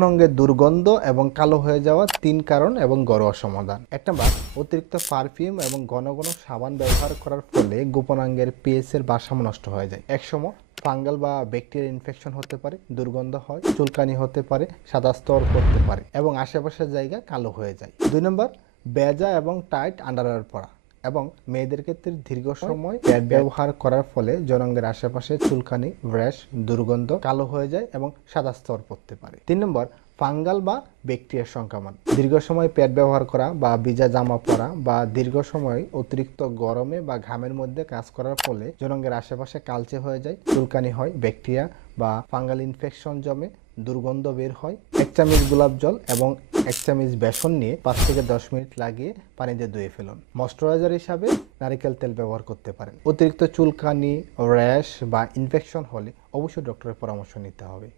অঙ্গের দুর্গন্ধ এবং কালো হয়ে যাওয়া তিন কারণ এবং ঘরোয়া সমাধান। এক নম্বর, অতিরিক্ত পারফিউম এবং ঘন ঘন সাবান ব্যবহার করার ফলে গোপনাঙ্গের পিএস এর ভারসাম্য নষ্ট হয়ে যায়। একসময় ফাঙ্গাল বা ব্যাকটেরিয়া ইনফেকশন হতে পারে, দুর্গন্ধ হয়, চুলকানি হতে পারে, সাদা স্তর করতে পারে এবং আশেপাশের জায়গা কালো হয়ে যায়। দুই নম্বর বেজা এবং টাইট আন্ডারওয়্যার পরা। এবং মেয়েদের ক্ষেত্রে দীর্ঘ সময় প্যাড ব্যবহার করার ফলে জনঙ্গের আশেপাশে চুলকানি ব্র্যাশ দুর্গন্ধ কালো হয়ে যায় এবং সাদা স্তর পড়তে পারে। তিন নম্বর ফাঙ্গাল বা ব্যাকটেরিয়ার সংক্রমণ। দীর্ঘ সময় প্যাড ব্যবহার করা বা ভিজা জামা পরা বা দীর্ঘ সময় অতিরিক্ত গরমে বা ঘামের মধ্যে কাজ করার ফলে জনঙ্গের আশেপাশে কালচে হয়ে যায়, চুলকানি হয়, ব্যাকটেরিয়া বা ফাঙ্গাল ইনফেকশন জমে দুর্গন্ধ বের হয়। এক চামচ গোলাপ জল এবং এক চামচ বেসন নিয়ে পাঁচ থেকে দশ মিনিট লাগিয়ে পানিতে ধুয়ে ফেলুন। ময়শ্চারাইজার হিসাবে নারিকেল তেল ব্যবহার করতে পারেন। অতিরিক্ত চুলকানি, র্যাশ বা ইনফেকশন হলে অবশ্যই ডক্টরের পরামর্শ নিতে হবে।